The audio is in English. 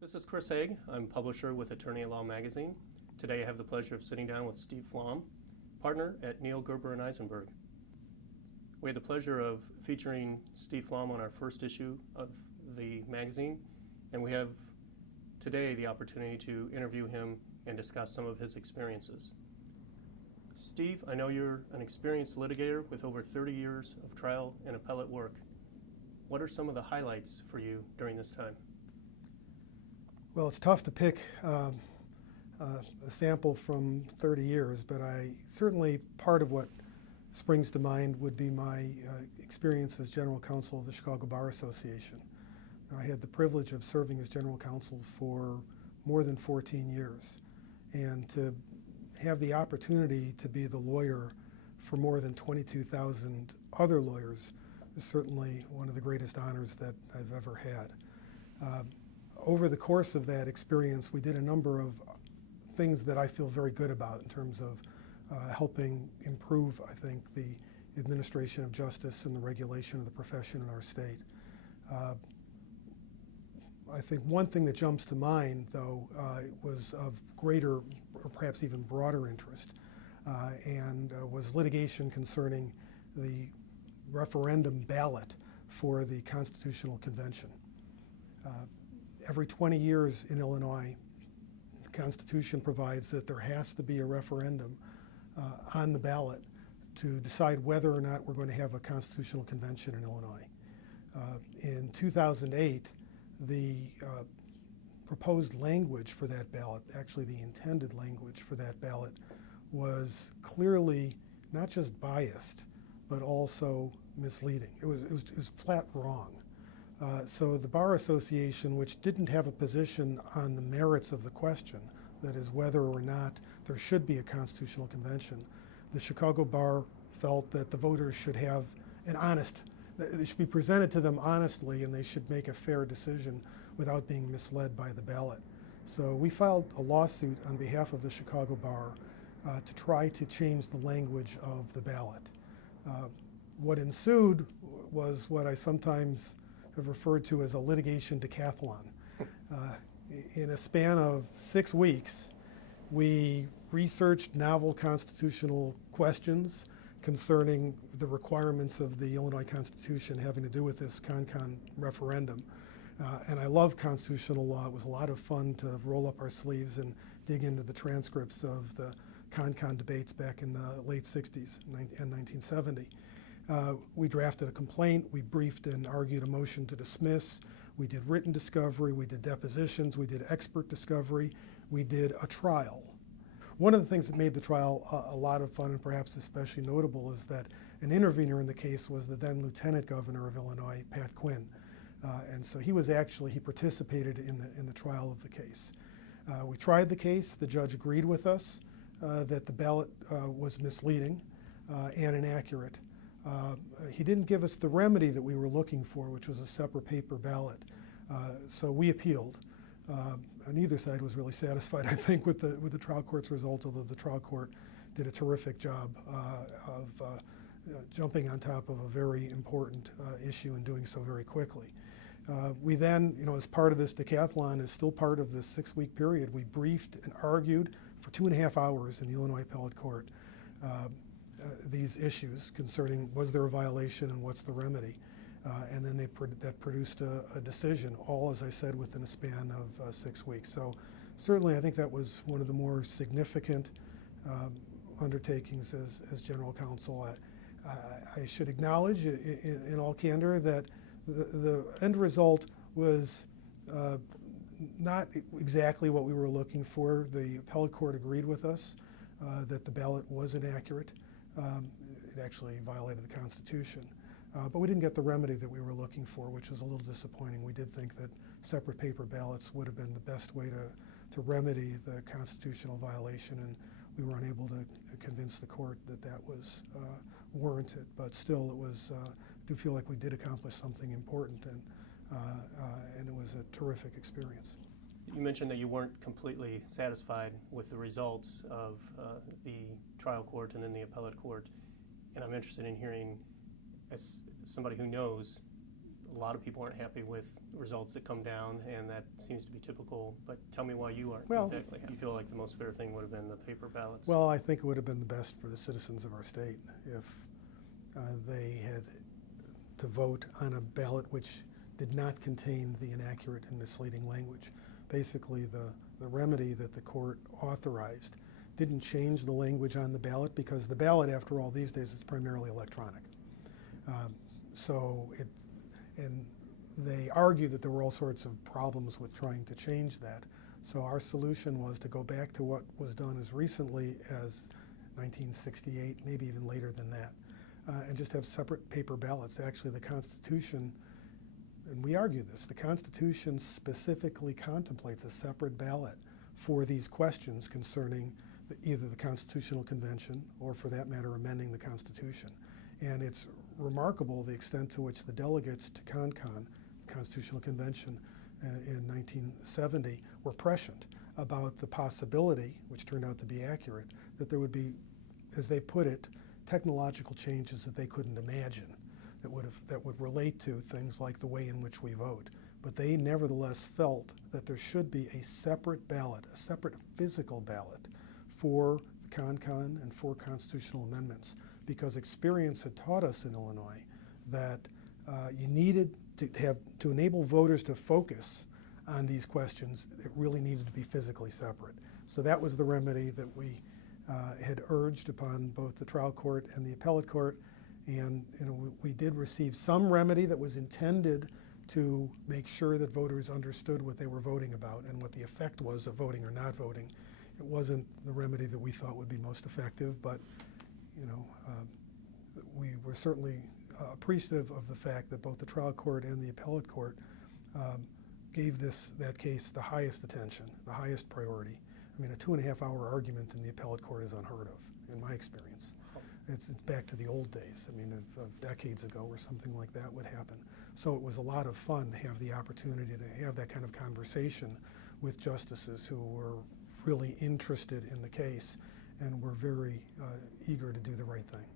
This is Chris Haig. I'm publisher with Attorney at Law magazine. Today I have the pleasure of sitting down with Steve Pflaum, partner at Neal, Gerber & Eisenberg. We had the pleasure of featuring Steve Pflaum on our first issue of the magazine, and we have today the opportunity to interview him and discuss some of his experiences. Steve, I know you're an experienced litigator with over 30 years of trial and appellate work. What are some of the highlights for you during this time? Well, it's tough to pick a sample from 30 years, but certainly part of what springs to mind would be my experience as general counsel of the Chicago Bar Association. I had the privilege of serving as general counsel for more than 14 years, and to have the opportunity to be the lawyer for more than 22,000 other lawyers is certainly one of the greatest honors that I've ever had. Over the course of that experience, we did a number of things that I feel very good about in terms of helping improve, I think, the administration of justice and the regulation of the profession in our state. I think one thing that jumps to mind, though, was of greater or perhaps even broader interest, and was litigation concerning the referendum ballot for the Constitutional Convention. Every 20 years in Illinois, the Constitution provides that there has to be a referendum on the ballot to decide whether or not we're going to have a constitutional convention in Illinois. In 2008, the proposed language for that ballot, actually the intended language for that ballot, was clearly not just biased, but also misleading. It was flat wrong. So the Bar Association, which didn't have a position on the merits of the question, that is whether or not there should be a constitutional convention, the Chicago Bar felt that the voters should have they should be presented to them honestly, and they should make a fair decision without being misled by the ballot. So we filed a lawsuit on behalf of the Chicago Bar to try to change the language of the ballot. What ensued was what I sometimes have referred to as a litigation decathlon. In a span of 6 weeks, we researched novel constitutional questions concerning the requirements of the Illinois Constitution having to do with this con-con referendum. And I love constitutional law. It was a lot of fun to roll up our sleeves and dig into the transcripts of the con-con debates back in the late 60s and 1970. We drafted a complaint, we briefed and argued a motion to dismiss, we did written discovery, we did depositions, we did expert discovery, we did a trial. One of the things that made the trial a lot of fun, and perhaps especially notable, is that an intervener in the case was the then Lieutenant Governor of Illinois, Pat Quinn. And so he participated in the trial of the case. We tried the case, the judge agreed with us that the ballot was misleading and inaccurate. He didn't give us the remedy that we were looking for, which was a separate paper ballot. So we appealed. Neither side was really satisfied, I think, with the trial court's result, although the trial court did a terrific job of jumping on top of a very important issue and doing so very quickly. We then, as part of this decathlon, as still part of this 6-week period, we briefed and argued for 2.5 hours in the Illinois Appellate Court these issues concerning was there a violation and what's the remedy. And then that produced a decision, all, as I said, within a span of 6 weeks. So certainly I think that was one of the more significant undertakings as general counsel. I should acknowledge in all candor that the end result was not exactly what we were looking for. The appellate court agreed with us that the ballot was inaccurate. It actually violated the Constitution. But we didn't get the remedy that we were looking for, which was a little disappointing. We did think that separate paper ballots would have been the best way to remedy the constitutional violation, and we were unable to convince the court that that was warranted. But still, it was, I do feel like we did accomplish something important, and it was a terrific experience. You mentioned that you weren't completely satisfied with the results of the trial court and then the appellate court, and I'm interested in hearing, as somebody who knows a lot of people aren't happy with results that come down, and that seems to be typical. But tell me why you aren't exactly happy. You feel like the most fair thing would have been the paper ballots? Well, I think it would have been the best for the citizens of our state if they had to vote on a ballot which did not contain the inaccurate and misleading language. Basically, the remedy that the court authorized didn't change the language on the ballot, because the ballot, after all, these days is primarily electronic. And they argued that there were all sorts of problems with trying to change that. So our solution was to go back to what was done as recently as 1968, maybe even later than that, and just have separate paper ballots. Actually, the Constitution, and we argue this, the Constitution specifically contemplates a separate ballot for these questions concerning either the Constitutional Convention or, for that matter, amending the Constitution. And it's remarkable the extent to which the delegates to CONCON, the Constitutional Convention in 1970, were prescient about the possibility, which turned out to be accurate, that there would be, as they put it, technological changes that they couldn't imagine that would relate to things like the way in which we vote. But they nevertheless felt that there should be a separate ballot, a separate physical ballot for the CONCON and for constitutional amendments, because experience had taught us in Illinois that you needed to enable voters to focus on these questions, it really needed to be physically separate. So that was the remedy that we had urged upon both the trial court and the appellate court. And we did receive some remedy that was intended to make sure that voters understood what they were voting about and what the effect was of voting or not voting. It wasn't the remedy that we thought would be most effective, but we were certainly appreciative of the fact that both the trial court and the appellate court gave that case the highest attention, the highest priority. I mean, a 2.5-hour argument in the appellate court is unheard of, in my experience. It's back to the old days, I mean, of decades ago where something like that would happen. So it was a lot of fun to have the opportunity to have that kind of conversation with justices who were really interested in the case and were very eager to do the right thing.